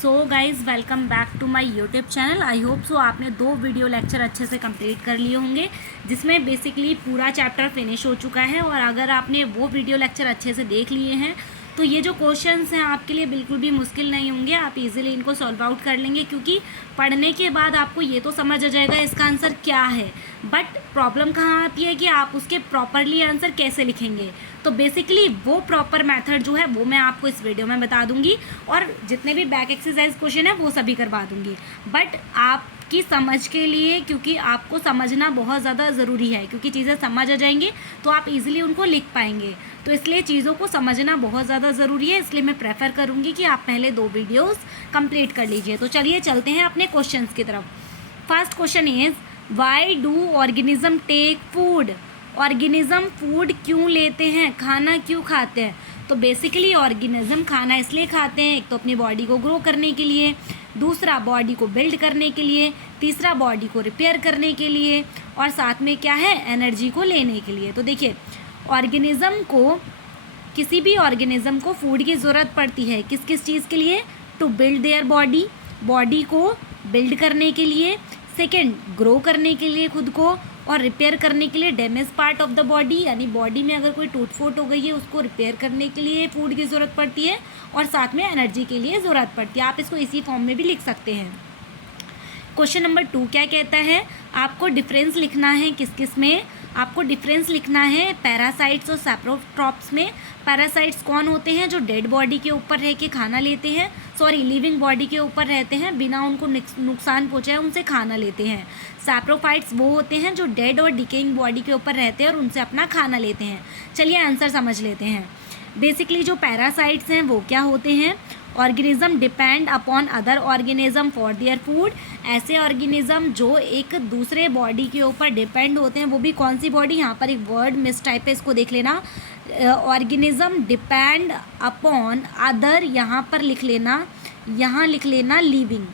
So guys welcome back to my YouTube channel. I hope so आपने 2 video lecture अच्छे से complete कर लिए होंगे जिसमें बेसिकली पूरा चैप्टर फिनिश हो चुका है। और अगर आपने वो वीडियो लेक्चर अच्छे से देख लिए हैं तो ये जो क्वेश्चंस हैं आपके लिए बिल्कुल भी मुश्किल नहीं होंगे, आप इजीली इनको सॉल्व आउट कर लेंगे क्योंकि पढ़ने के बाद आपको ये तो समझ आ जाएगा इसका आंसर क्या है। बट प्रॉब्लम कहाँ आती है कि आप उसके प्रॉपरली आंसर कैसे लिखेंगे। तो बेसिकली वो प्रॉपर मेथड जो है वो मैं आपको इस वीडियो में बता दूंगी और जितने भी बैक एक्सरसाइज क्वेश्चन है वो सभी करवा दूंगी। बट आपकी समझ के लिए, क्योंकि आपको समझना बहुत ज़्यादा ज़रूरी है, क्योंकि चीज़ें समझ आ जाएंगी तो आप इजीली उनको लिख पाएंगे। तो इसलिए चीज़ों को समझना बहुत ज़्यादा ज़रूरी है, इसलिए मैं प्रेफर करूँगी कि आप पहले 2 वीडियोज़ कंप्लीट कर लीजिए। तो चलिए चलते हैं अपने क्वेश्चन की तरफ। First question is why do organism take food. Organism food क्यों लेते हैं, खाना क्यों खाते हैं। तो बेसिकली ऑर्गेनिज्म खाना इसलिए खाते हैं, एक तो अपनी बॉडी को ग्रो करने के लिए, दूसरा बॉडी को बिल्ड करने के लिए, तीसरा बॉडी को रिपेयर करने के लिए, और साथ में क्या है, एनर्जी को लेने के लिए। तो देखिए ऑर्गेनिज्म को, किसी भी ऑर्गेनिज्म को फूड की ज़रूरत पड़ती है किस किस चीज़ के लिए, to build their body, body को बिल्ड करने के लिए, सेकेंड ग्रो करने के लिए खुद को, और रिपेयर करने के लिए damage part of the body, यानी बॉडी में अगर कोई टूट फूट हो गई है उसको रिपेयर करने के लिए फूड की ज़रूरत पड़ती है, और साथ में एनर्जी के लिए ज़रूरत पड़ती है। आप इसको इसी फॉर्म में भी लिख सकते हैं। क्वेश्चन नंबर 2 क्या कहता है, आपको डिफरेंस लिखना है किस किस में, आपको डिफरेंस लिखना है पैरासाइट्स और सैप्रोट्रॉप्स में। पैरासाइट्स कौन होते हैं, जो डेड बॉडी के ऊपर रह के खाना लेते हैं, सॉरी लिविंग बॉडी के ऊपर रहते हैं, बिना उनको नुकसान पहुंचाए उनसे खाना लेते हैं। सैप्रोफाइट्स वो होते हैं जो डेड और डिकेइंग बॉडी के ऊपर रहते हैं और उनसे अपना खाना लेते हैं। चलिए आंसर समझ लेते हैं। बेसिकली जो पैरासाइट्स हैं वो क्या होते हैं, organism depend upon other organism for their food. ऐसे ऑर्गेनिज्म जो एक दूसरे बॉडी के ऊपर डिपेंड होते हैं, वो भी कौन सी बॉडी, यहाँ पर एक वर्ड मिस टाइप है, इसको देख लेना। ऑर्गेनिज्म डिपेंड अपॉन अदर, यहाँ पर लिख लेना, यहाँ लिख लेना लिविंग,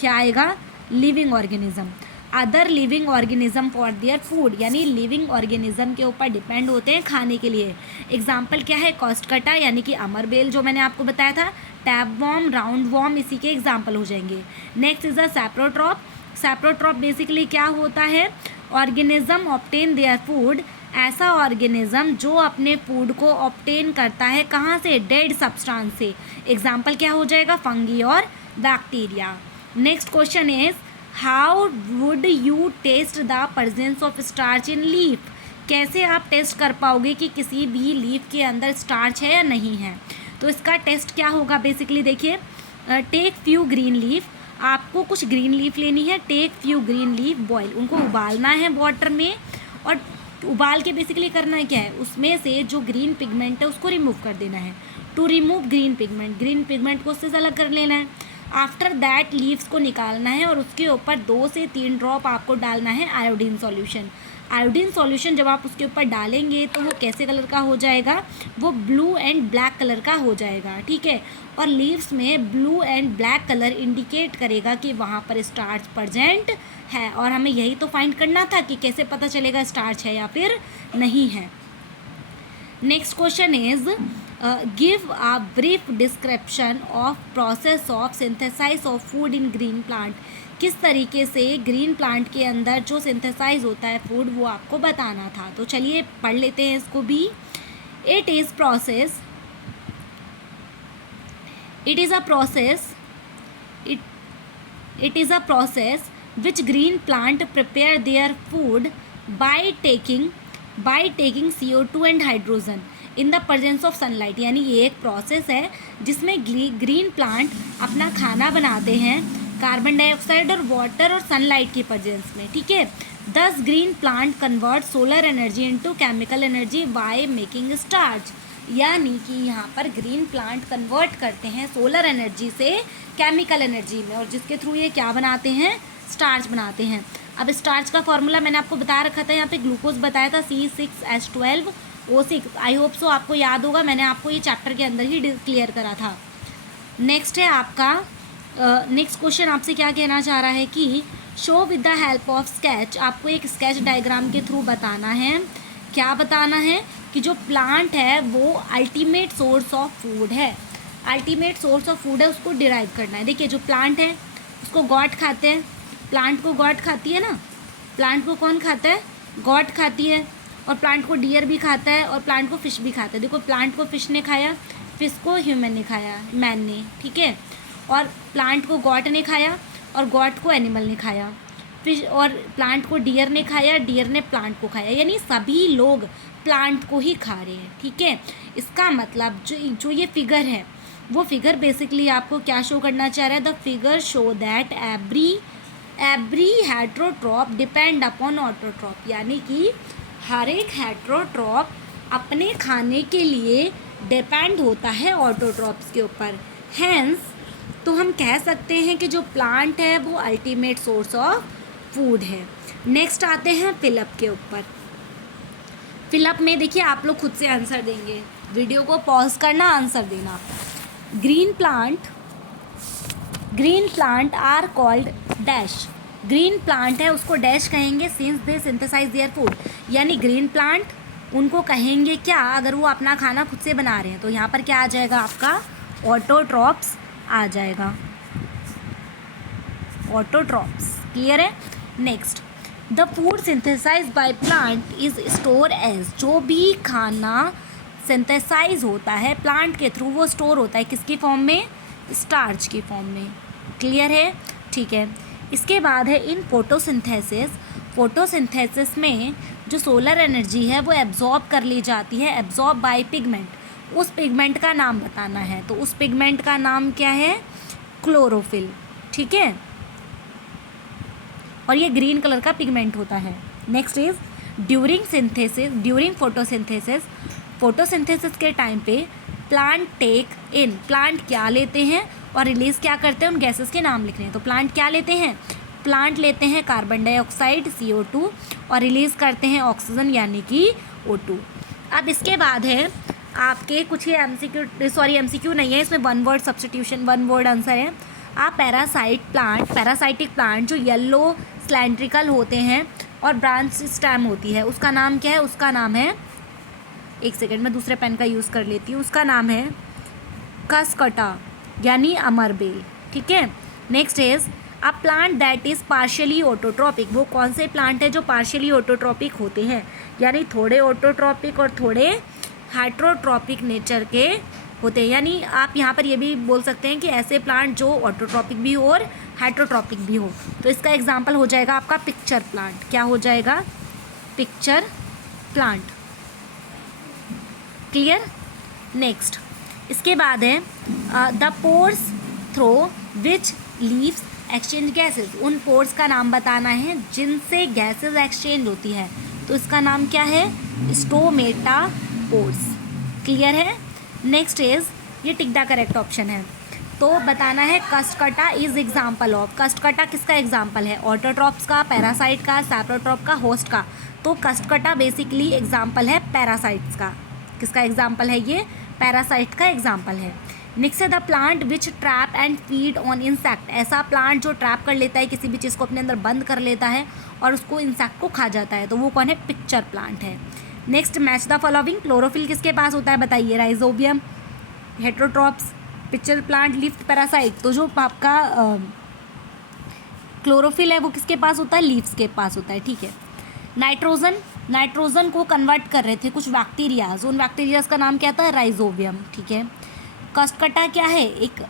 क्या आएगा, living organism, other living organism for their food, यानी लिविंग ऑर्गेनिज्म के ऊपर डिपेंड होते हैं खाने के लिए। एग्जाम्पल क्या है, कॉस्टकटा यानी कि अमरबेल जो मैंने आपको बताया था, टैपवॉर्म, राउंड वॉर्म इसी के एग्जाम्पल हो जाएंगे। Next is a saprotroph. Saprotroph basically क्या होता है, ऑर्गेनिज्म ऑब्टेन देयर फूड, ऐसा ऑर्गेनिज्म जो अपने फूड को ऑब्टेन करता है कहाँ से, डेड सब्सटेंस से। एग्जाम्पल क्या हो जाएगा, फंगी और bacteria. Next question is how would you test the presence of starch in leaf. कैसे आप टेस्ट कर पाओगे कि किसी भी लीफ के अंदर स्टार्च है या नहीं है। तो इसका टेस्ट क्या होगा, बेसिकली देखिए, टेक फ्यू ग्रीन लीफ, आपको कुछ ग्रीन लीफ लेनी है, take few green leaf boil, उनको उबालना है वाटर में, और उबाल के बेसिकली करना क्या है, उसमें से जो ग्रीन पिगमेंट है उसको रिमूव कर देना है। टू रिमूव ग्रीन पिगमेंट को उससे अलग कर लेना है। आफ्टर दैट लीव्स को निकालना है और उसके ऊपर 2 से 3 ड्रॉप आपको डालना है आयोडीन सॉल्यूशन। आयोडीन सॉल्यूशन जब आप उसके ऊपर डालेंगे तो वो कैसे कलर का हो जाएगा, वो ब्लू एंड ब्लैक कलर का हो जाएगा, ठीक है। और लीव्स में blue and black colour indicate करेगा कि वहाँ पर स्टार्च प्रेजेंट है, और हमें यही तो फाइंड करना था कि कैसे पता चलेगा स्टार्च है या फिर नहीं है। Next question is give a brief description of process of synthesise of food in green plant. किस तरीके से ग्रीन प्लांट के अंदर जो सिंथेसाइज होता है फूड वो आपको बताना था। तो चलिए पढ़ लेते हैं इसको भी। It is a process which green plant prepare their food by taking CO2 and hydrogen in the presence of sunlight। यानी ये एक प्रोसेस है जिसमें ग्रीन प्लांट अपना खाना बनाते हैं कार्बन डाइऑक्साइड और वाटर और सनलाइट की प्रेजेंस में, ठीक है। दस green plant convert solar energy into chemical energy by making starch. यानी कि यहाँ पर ग्रीन प्लांट कन्वर्ट करते हैं सोलर एनर्जी से केमिकल एनर्जी में, और जिसके थ्रू ये क्या बनाते हैं, स्टार्च बनाते हैं। अब स्टार्च का फॉर्मूला मैंने आपको बता रखा था, यहाँ पे ग्लूकोज बताया था C6H12O6। आई होप सो आपको याद होगा, मैंने आपको ये चैप्टर के अंदर ही क्लियर करा था। नेक्स्ट है आपका नेक्स्ट क्वेश्चन आपसे क्या कहना चाह रहा है कि show with the help of sketch, आपको एक स्केच डायग्राम के थ्रू बताना है, क्या बताना है कि जो प्लांट है वो अल्टीमेट सोर्स ऑफ फूड है। अल्टीमेट सोर्स ऑफ फूड है उसको डिराइव करना है। देखिए जो प्लांट है उसको गॉट खाते हैं, प्लांट को गॉट खाती है ना, प्लांट को कौन खाता है, गॉट खाती है, और प्लांट को डियर भी खाता है, और प्लांट को फिश भी खाता है। देखो प्लांट को फिश ने खाया, फिश को ह्यूमन ने खाया, मैन ने, ठीक है, और प्लांट को गॉट ने खाया और गॉट को एनिमल ने खाया, फिश और प्लांट को डियर ने खाया, डियर ने प्लांट को खाया, यानी सभी लोग प्लांट को ही खा रहे हैं, ठीक है। इसका मतलब जो ये फिगर है वो फिगर बेसिकली आपको क्या शो करना चाह रहा है, the figure show that every heterotroph depend upon autotroph, यानी कि हर एक हेट्रोट्रॉप अपने खाने के लिए डिपेंड होता है ऑटोट्रॉप्स के ऊपर। हैंस तो हम कह सकते हैं कि जो प्लांट है वो अल्टीमेट सोर्स ऑफ फूड है। नेक्स्ट आते हैं फिलअप के ऊपर। फिलअप में देखिए आप लोग खुद से आंसर देंगे, वीडियो को पॉज करना, आंसर देना। Green plant are called dash, green plant है उसको डैश कहेंगे since they synthesise their food, यानी ग्रीन प्लांट उनको कहेंगे क्या, अगर वो अपना खाना खुद से बना रहे हैं तो यहाँ पर क्या आ जाएगा आपका ऑटोट्रॉप्स आ जाएगा, ऑटोट्रॉप्स। क्लियर है। Next, the food synthesise by plant is store as, जो भी खाना सिंथेसाइज होता है प्लांट के थ्रू वो स्टोर होता है किसकी फॉर्म में, स्टार्च की फॉर्म में। क्लियर है, ठीक है। इसके बाद है इन फोटोसिंथेसिस में जो सोलर एनर्जी है वो एब्जॉर्ब कर ली जाती है, एब्जॉर्ब बाय पिगमेंट, उस पिगमेंट का नाम बताना है, तो उस पिगमेंट का नाम क्या है, क्लोरोफिल, ठीक है, और ये ग्रीन कलर का पिगमेंट होता है। नेक्स्ट इज ड्यूरिंग फोटोसिंथेसिस के टाइम पे प्लांट क्या लेते हैं और रिलीज़ क्या करते हैं, उन गैसेस के नाम लिख रहे हैं। तो प्लांट क्या लेते हैं, प्लांट लेते हैं कार्बन डाइऑक्साइड CO2 और रिलीज़ करते हैं ऑक्सीजन यानी कि O2। अब इसके बाद है आपके कुछ ये MCQ नहीं है, इसमें वन वर्ड आंसर है। आप पैरासाइटिक प्लांट जो येलो सिलेंड्रिकल होते हैं और ब्रांच स्टेम होती है, उसका नाम क्या है, उसका नाम है, एक सेकेंड में दूसरे पेन का यूज़ कर लेती हूँ, उसका नाम है कसकटा यानी अमरबेल, ठीक है। Next is a plant that is partially autotrophic, वो कौन से प्लांट है जो पार्शियली ऑटोट्रॉपिक होते हैं, यानी थोड़े ऑटोट्रॉपिक और थोड़े हाइड्रोट्रॉपिक नेचर के होते हैं। यानी आप यहाँ पर ये भी बोल सकते हैं कि ऐसे प्लांट जो ऑटोट्रॉपिक भी हो और हाइड्रोट्रॉपिक भी हो। तो इसका एग्जांपल हो जाएगा आपका पिक्चर प्लांट। क्या हो जाएगा, पिक्चर प्लांट। क्लियर। नेक्स्ट इसके बाद है the pores through which leaves exchange gases, उन पोर्स का नाम बताना है जिनसे गैसेज एक्सचेंज होती है, तो इसका नाम क्या है, स्टोमेटा पोर्स। क्लियर है। नेक्स्ट इज, ये टिक द करेक्ट ऑप्शन है, तो बताना है कस्टकटा इज एग्जाम्पल ऑफ, कस्टकटा किसका एग्जाम्पल है, ऑटोट्रॉप्स का, पैरासाइट का, सैप्रोट्रॉप का, होस्ट का। तो कस्टकटा बेसिकली एग्जाम्पल है पैरासाइट्स का। किसका एग्जाम्पल है ये, पैरासाइट का एग्जाम्पल है। नेक्स्ट है the plant which trap and feed on insect, ऐसा प्लांट जो ट्रैप कर लेता है किसी भी चीज़ को अपने अंदर बंद कर लेता है और उसको इंसेक्ट को खा जाता है, तो वो कौन है, पिक्चर प्लांट है। Next match the following, chlorophyll किसके पास होता है बताइए, rhizobium, heterotrophs, pitcher plant, leaf, parasite. तो जो आपका क्लोरोफिल है वो किसके पास होता है, लीव्स के पास होता है, ठीक है। नाइट्रोजन को कन्वर्ट कर रहे थे कुछ बैक्टीरियाज, उन बैक्टीरियाज का नाम क्या था, राइजोबियम, ठीक है। कस्टकटा क्या है, एक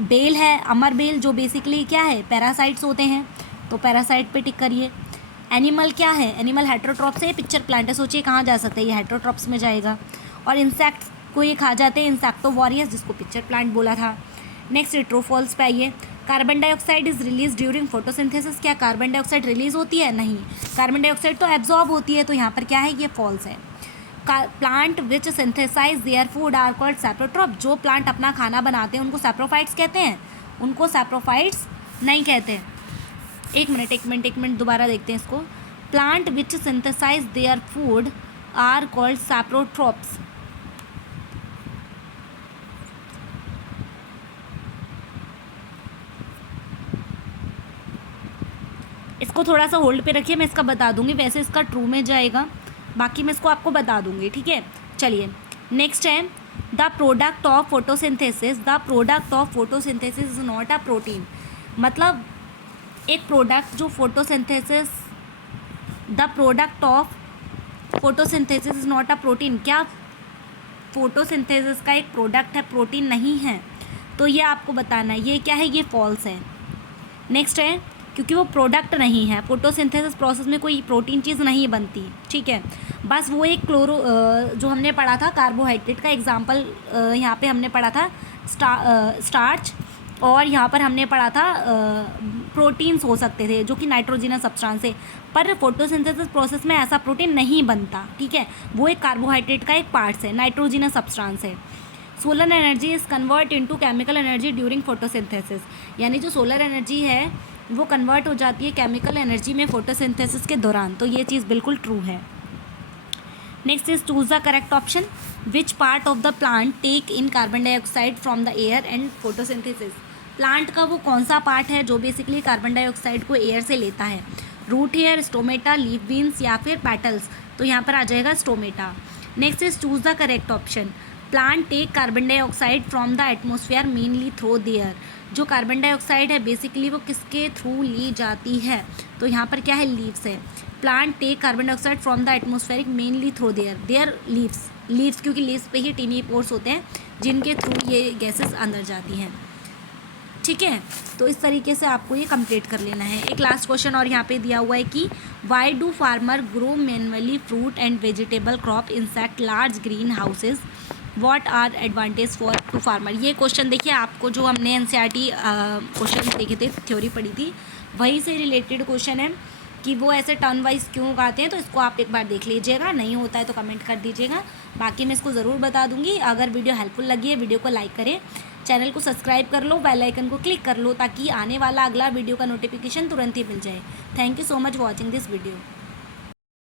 बेल है, अमर बेल, जो बेसिकली क्या है, पैरासाइट्स होते हैं, तो पैरासाइट पे टिक करिए। एनिमल क्या है, एनिमल हेट्रोट्रॉप्स है, पिक्चर प्लांट है, सोचिए कहाँ जा सकता है, ये हेट्रोट्रॉप्स में जाएगा। और इंसेक्ट्स को ये खा जाते हैं, इंसेक्टोवॉरियस, जिसको पिक्चर प्लांट बोला था। नेक्स्ट ट्रूफॉल्स पे आइए। Carbon dioxide is release during photosynthesis, क्या कार्बन डाइऑक्साइड रिलीज होती है, नहीं, कार्बन डाइऑक्साइड तो एब्जॉर्ब होती है, तो यहाँ पर क्या है, ये फॉल्स है। Plant which synthesise their food are called saprotroph, जो प्लांट अपना खाना बनाते हैं उनको सैप्रोफाइट्स कहते हैं, उनको सैप्रोफाइट्स नहीं कहते। एक मिनट दोबारा देखते हैं इसको। Plant which synthesise their food are called saprotrophs. इसको थोड़ा सा होल्ड पे रखिए, मैं इसका बता दूंगी, वैसे इसका ट्रू में जाएगा, बाकी मैं इसको आपको बता दूंगी, ठीक है। चलिए नेक्स्ट है the product of photosynthesis is not a protein. मतलब एक प्रोडक्ट जो the product of photosynthesis is not a protein, क्या फोटोसिंथेसिस का एक प्रोडक्ट है, प्रोटीन नहीं है? तो ये आपको बताना है। ये क्या है? ये फॉल्स है। नेक्स्ट है, क्योंकि वो प्रोडक्ट नहीं है, फोटोसिंथेसिस प्रोसेस में कोई प्रोटीन चीज़ नहीं बनती, ठीक है। बस वो एक जो हमने पढ़ा था कार्बोहाइड्रेट का एग्जांपल, यहाँ पे हमने पढ़ा था स्टार्च, और यहाँ पर हमने पढ़ा था प्रोटीन्स हो सकते थे जो कि नाइट्रोजिनस सब्सटेंस है, पर फोटोसिंथेसिस प्रोसेस में ऐसा प्रोटीन नहीं बनता, ठीक है। वो एक कार्बोहाइड्रेट का एक पार्ट्स है, नाइट्रोजिनस सब्सटेंस है। Solar energy is convert into chemical energy during photosynthesis, यानी जो सोलर एनर्जी है वो कन्वर्ट हो जाती है केमिकल एनर्जी में फोटोसिंथेसिस के दौरान। तो ये चीज़ बिल्कुल ट्रू है। Next is choose the correct option. Which part of the plant take in carbon dioxide from the air and photosynthesis. Plant का वो कौन सा पार्ट है जो बेसिकली कार्बन डाइऑक्साइड को एयर से लेता है? Root hair, stomata, leaf beans या फिर पेटल्स? तो यहाँ पर आ जाएगा stomata. Next is choose the correct option. Plant take carbon dioxide from the atmosphere mainly through the air. जो कार्बन डाइऑक्साइड है बेसिकली वो किसके थ्रू ली जाती है? तो यहाँ पर क्या है? लीव्स है। Plant take carbon dioxide from the atmospheric mainly through their leaves, क्योंकि लीव्स पे ही टीनी पोर्स होते हैं जिनके थ्रू ये गैसेस अंदर जाती हैं, ठीक है। तो इस तरीके से आपको ये कंप्लीट कर लेना है। एक लास्ट क्वेश्चन और यहाँ पे दिया हुआ है कि why do farmer grow manually fruit and vegetable crop insect large green houses, what are advantage for to farmer. ये क्वेश्चन देखिए, आपको जो हमने एनसीईआरटी क्वेश्चन देखे थे, थ्योरी पढ़ी थी, वही से रिलेटेड क्वेश्चन है कि वो ऐसे टर्न वाइज क्यों उगाते हैं। तो इसको आप एक बार देख लीजिएगा, नहीं होता है तो कमेंट कर दीजिएगा, बाकी मैं इसको ज़रूर बता दूंगी। अगर वीडियो हेल्पफुल लगी है वीडियो को लाइक करें, चैनल को सब्सक्राइब कर लो, बेल आइकन को क्लिक कर लो ताकि आने वाला अगला वीडियो का नोटिफिकेशन तुरंत ही मिल जाए। Thank you so much watching this video.